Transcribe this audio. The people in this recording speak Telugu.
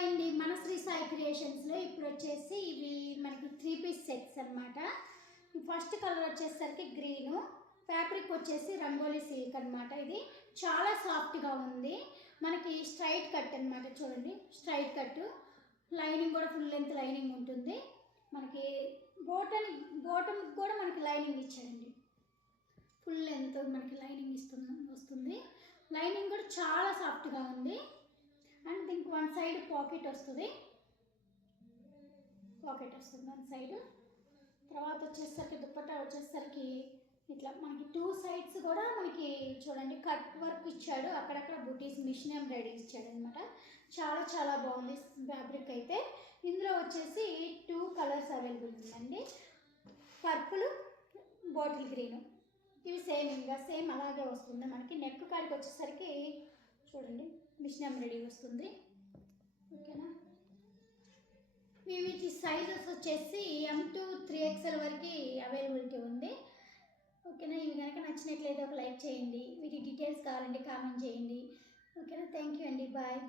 హాయ్ అండి, మన శ్రీ సాయి క్రియేషన్స్లో ఇప్పుడు వచ్చేసి ఇవి మనకి 3 పీస్ సెట్స్ అనమాట. ఫస్ట్ కలర్ వచ్చేసరికి గ్రీను, ఫ్యాబ్రిక్ వచ్చేసి రంగోలీ సిల్క్ అనమాట. ఇది చాలా సాఫ్ట్గా ఉంది. మనకి స్ట్రైట్ కట్ అనమాట. చూడండి, స్ట్రైట్ కట్, లైనింగ్ కూడా ఫుల్ లెంత్ లైనింగ్ ఉంటుంది. మనకి బాటమ్ కూడా మనకి లైనింగ్ ఇచ్చాడండి. ఫుల్ లెంత్ మనకి లైనింగ్ వస్తుంది. లైనింగ్ కూడా చాలా సాఫ్ట్గా ఉంది. అండ్ దీనికి వన్ సైడ్ పాకెట్ వస్తుంది వన్ సైడ్. తర్వాత వచ్చేసరికి దుప్పట్టా వచ్చేసరికి ఇట్లా మనకి 2 సైడ్స్ కూడా మనకి చూడండి కట్ వర్క్ ఇచ్చాడు. అక్కడక్కడ బుటీస్ మిషన్ ఎంబ్రాయిడరీ ఇచ్చాడు అనమాట. చాలా చాలా బాగుంది ఫ్యాబ్రిక్ అయితే. ఇందులో వచ్చేసి 2 కలర్స్ అవైలబుల్ ఉందండి, పర్పుల్, బాటిల్ గ్రీను. ఇవి సేమ్ అలాగే వస్తుంది. మనకి నెక్ కాడికి వచ్చేసరికి చూడండి మిషన్ ఎంబ్రాయిడరీ వస్తుంది. ఓకేనా, వీటి సైజెస్ వచ్చేసి M to 3XL వరకు అవైలబిలిటీ ఉంది. ఓకేనా, ఇవి కనుక నచ్చినట్లయితే ఒక లైక్ చేయండి. వీటి డీటెయిల్స్ కావాలంటే కామెంట్ చేయండి. ఓకేనా, థ్యాంక్ యూ అండి, బాయ్.